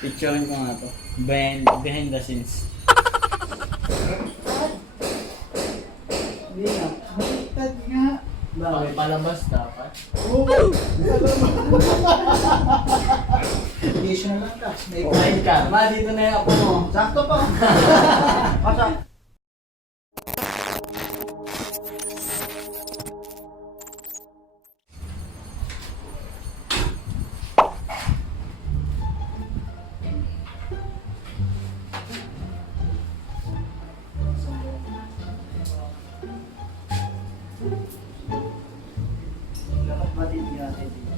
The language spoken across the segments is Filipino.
Picturean ko nga to. Behind the scenes. Hindi nga. Baliktad nga. Bakit? Palabas dapat. Oo. Additional lang ka. May Kain ka. Ma, dito na yung ako mo. sakto pa. Pasak. Dapat matindi natin dito.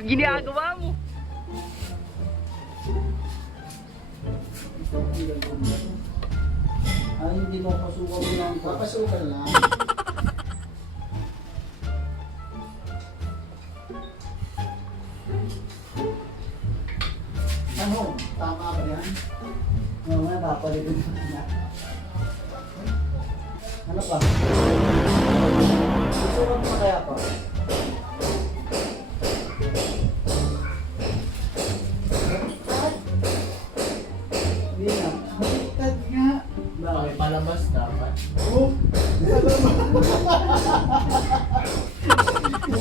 Ginagawa mo. Ay, hindi mo pasukan mo lang. Papasukan lang. Ano? Tama ba yan? Oo nga, papalitin mo na. Ano pa? Susukat mo kaya pa? Hindi nga. Baliktad nga. Bakit? Palabas dapat. Oo.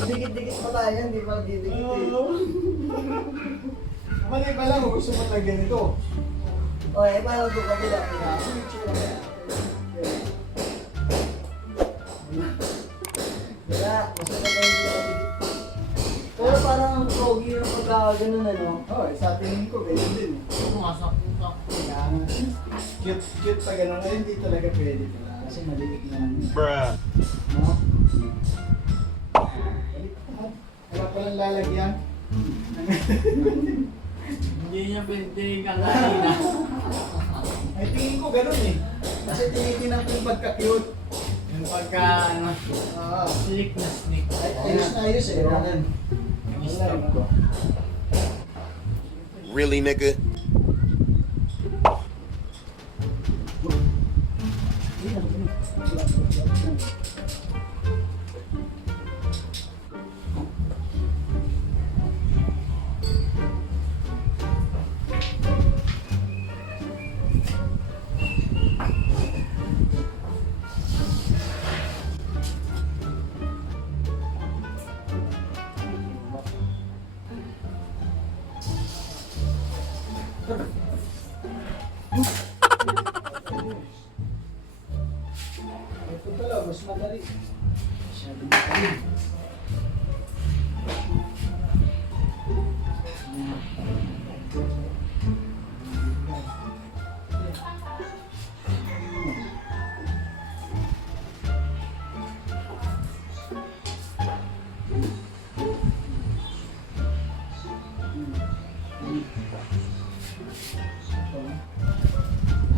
Dikit-dikit pa tayo, hindi pa didikit eh. Mali pa lang kung gusto mo lagyan ito. O, eh, paano ito kabila? Wala, basta na tayo dito kabila. Pero parang pogi yung pagkakaganon ano. Oo, sa tingin ko, ganyan din. Oo nga, sakto. Kaya cute pa gano'n. Ay, hindi talaga pwede pala. Kasi maliit na lang. Bruh. No? Wala palang lalagyan. Hindi niya pwede kakain na. Ay, tingin ko gano'n eh. Kasi tinitingnan ko yung pagka-cute. Yung pagka, ano, Oo. slick na slick. Ay, ayos na ayos eh. Ganun. Yung stop ko. Really, nigga? Ito pala, mas madali. Masyadong matalim.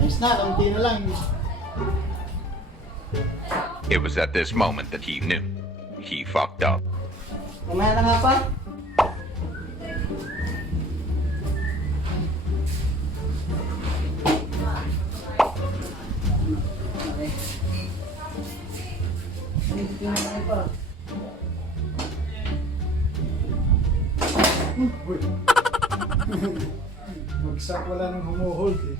Ayos na, kaunti na lang. It was at this moment that he knew. He fucked up. Mamaya na nga pa. Okay. Dito na tayo pa. Uy. Bagsak wala nang humuhold eh.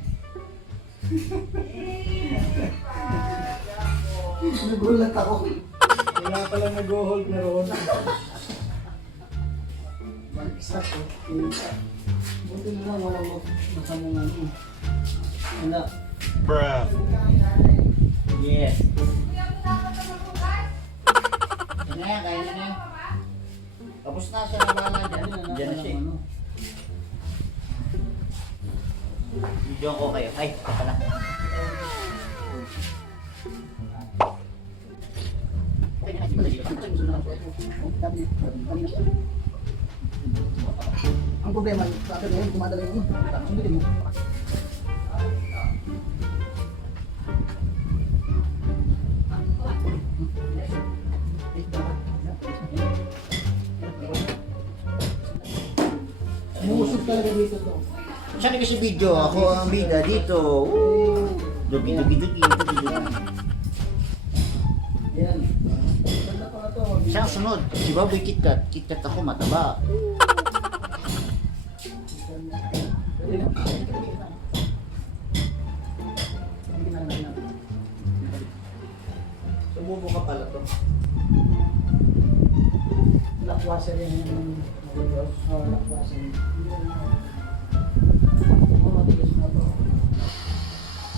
Nagulat ako. Wala palang nag-hold na roon. Bagsak eh. Buti na lang walang masamang ano. Wala. Bruh. Yes. Kaya na yan, kaya na yan. Tapos na siya na bahala dyan. Diyan na siya. Ano. Video ko kayo. Ay, ito pala. Ang problema, sa akin ngayon, tumadala yung sundin mo. Umusog talaga dito to. Siya kasi video, ako ang bida dito. Woo! Dugi. Yan. Ganda pa to. Siya ang sunod. Si Baboy KitKat. KitKat ako mataba. Lakwasan. Matigas na to.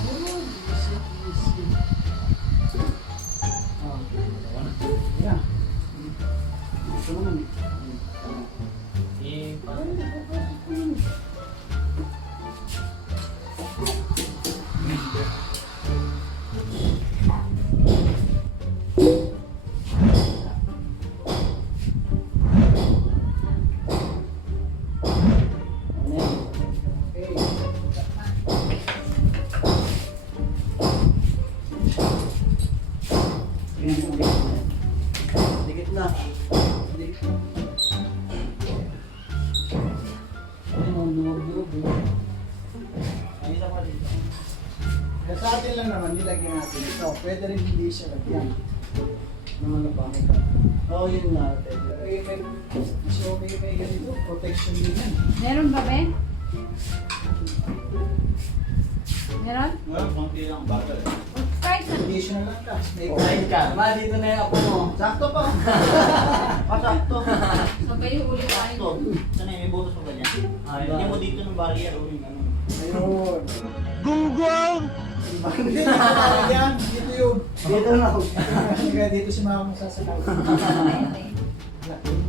Easy, easy. Yeah. Ito naman eh. Dikit na. Dikit na. Ayun, lumog-lumog eh. Ay, isa pa dito. Kaya sa atin lang naman, nilagyan natin ito. Pwede rin hindi siya lagyan. Ng ano pa, may ka. Oo, yun nga. May ganito, protection din yan. Meron ba, Ben? Meron? Well, konti lang bagal. Price na. Additional lang ka. May Kain ka. Ma, dito na yung ako mo. sakto pa. Pasakto. Sabay yung ulit Sakto. tayo. Sana may bonus mo ganyan. Lagyan mo dito ng barrier o yung ano. Ayun. Gunggong! Hindi na yan. Dito yun. Dito na. Kaya dito si mama mo sasakay. Okay, okay. Dito